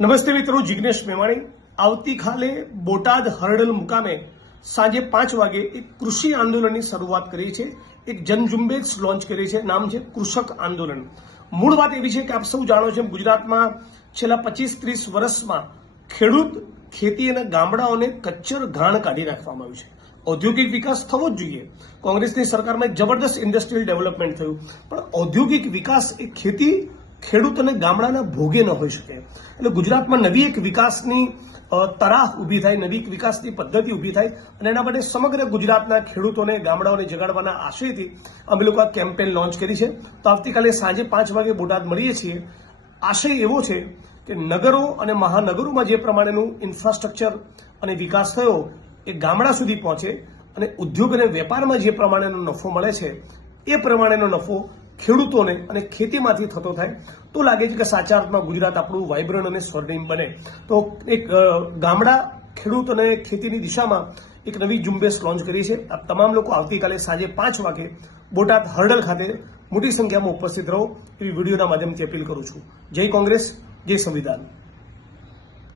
નમસ્તે મિત્રો, જિગ્નેશ મેવાણી। આવતીકાલે બોટાદ હરડલ મુકામે સાંજે 5 વાગે એક કૃષિ આંદોલનની શરૂઆત કરી છે। એક જનઝુંબેશ લોન્ચ કરી છે, નામ છે કૃષક આંદોલન। મૂળ વાત એવી છે કે આપ સૌ જાણો છો, ગુજરાતમાં છેલ્લા 25-30 વર્ષમાં ખેડૂત ખેતી અને ગામડાઓને કચ્ચર ઘાણ કાઢી નાખવામાં આવ્યું છે। ઔદ્યોગિક વિકાસ થવો જ જોઈએ। કોંગ્રેસની સરકારમાં એક જબરદસ્ત ઇન્ડસ્ટ્રીયલ ડેવલપમેન્ટ થયું, પણ ઔદ્યોગિક વિકાસ એ ખેતી ખેડૂત અને ગામડાના ભોગે ન હોઈ શકે। એટલે ગુજરાતમાં નવી એક વિકાસની તરાહ ઊભી થાય, નવી એક વિકાસની પદ્ધતિ ઊભી થાય અને એના માટે સમગ્ર ગુજરાતના ખેડૂતોને ગામડાઓને જગાડવાના આશયથી અમે લોકો આ કેમ્પેન લોન્ચ કરી છે। તો આવતીકાલે સાંજે 5 વાગે બોટાદ મળીએ છીએ। આશય એવો છે કે નગરો અને મહાનગરોમાં જે પ્રમાણેનું ઇન્ફ્રાસ્ટ્રક્ચર અને વિકાસ થયો એ ગામડા સુધી પહોંચે અને ઉદ્યોગ અને વેપારમાં જે પ્રમાણેનો નફો મળે છે એ પ્રમાણેનો નફો ખેડૂતોને અને ખેતીમાંથી થતો થાય તો લાગે છે કે સાચા અર્થમાં ગુજરાત આપણું વાઇબ્રન્ટ અને સ્વર્ણિમ બને। તો એક ગામડા ખેડૂત અને ખેતીની દિશામાં એક નવી ઝુંબેશ લોન્ચ કરી છે। આ તમામ લોકો આવતીકાલે સાંજે 5 વાગે બોટાદ હરડલ ખાતે મોટી સંખ્યામાં ઉપસ્થિત રહો એવી વિડીયોના માધ્યમથી અપીલ કરું છું। જય કોંગ્રેસ, જય સંવિધાન।